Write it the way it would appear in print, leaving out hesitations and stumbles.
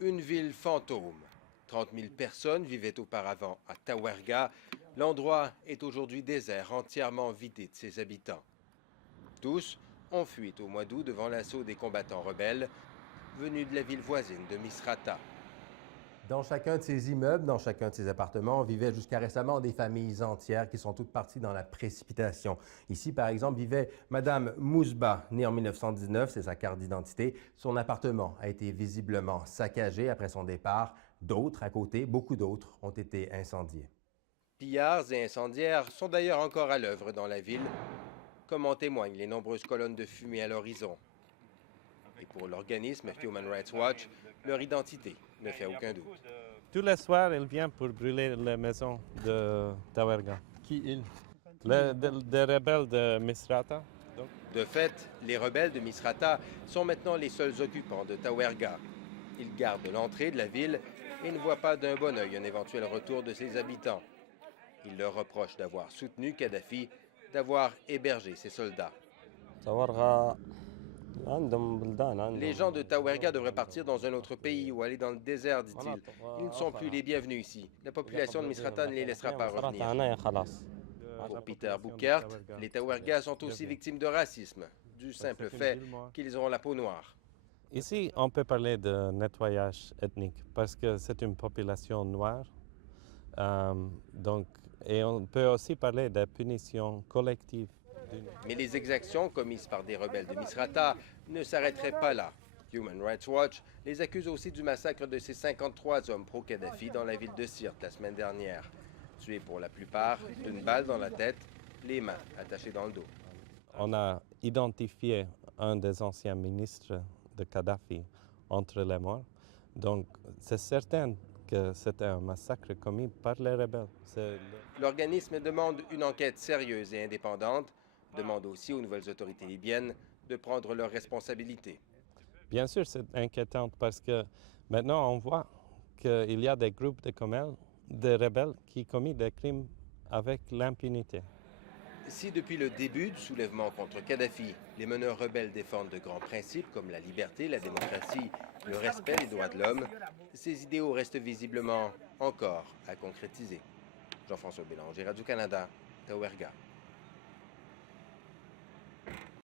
Une ville fantôme. 30 000 personnes vivaient auparavant à Tawerga. L'endroit est aujourd'hui désert, entièrement vidé de ses habitants. Tous ont fui au mois d'août devant l'assaut des combattants rebelles venus de la ville voisine de Misrata. Dans chacun de ces immeubles, dans chacun de ces appartements, vivaient jusqu'à récemment des familles entières qui sont toutes parties dans la précipitation. Ici, par exemple, vivait Madame Mousba, née en 1919, c'est sa carte d'identité. Son appartement a été visiblement saccagé après son départ. D'autres, à côté, beaucoup d'autres, ont été incendiés. Pillards et incendiaires sont d'ailleurs encore à l'œuvre dans la ville, comme en témoignent les nombreuses colonnes de fumée à l'horizon. Et pour l'organisme Human Rights Watch, leur identité ne fait aucun doute. Tous les soirs, il vient pour brûler les maisons de Tawerga. Qui il? Des rebelles de Misrata. De fait, les rebelles de Misrata sont maintenant les seuls occupants de Tawerga. Ils gardent l'entrée de la ville et ne voient pas d'un bon œil un éventuel retour de ses habitants. Ils leur reprochent d'avoir soutenu Kadhafi, d'avoir hébergé ses soldats. Les gens de Tawerga devraient partir dans un autre pays ou aller dans le désert, dit-il. Ils ne sont plus les bienvenus ici. La population de Misrata ne les laissera pas revenir. Pour Peter Bukert, les Tawerga sont aussi victimes de racisme, du simple fait qu'ils ont la peau noire. Ici, on peut parler de nettoyage ethnique parce que c'est une population noire. Et on peut aussi parler de punition collective. Mais les exactions commises par des rebelles de Misrata ne s'arrêteraient pas là. Human Rights Watch les accuse aussi du massacre de ces 53 hommes pro-Kadhafi dans la ville de Sirte la semaine dernière. Tués pour la plupart d'une balle dans la tête, les mains attachées dans le dos. On a identifié un des anciens ministres de Kadhafi entre les morts. Donc, c'est certain que c'était un massacre commis par les rebelles. L'organisme demande une enquête sérieuse et indépendante, demande aussi aux nouvelles autorités libyennes de prendre leurs responsabilités. Bien sûr, c'est inquiétant parce que maintenant on voit qu'il y a des groupes de rebelles qui commettent des crimes avec l'impunité. Si depuis le début du soulèvement contre Kadhafi, les meneurs rebelles défendent de grands principes comme la liberté, la démocratie, le respect des droits de l'homme, ces idéaux restent visiblement encore à concrétiser. Jean-François Bélanger, Radio-Canada, Tawerga.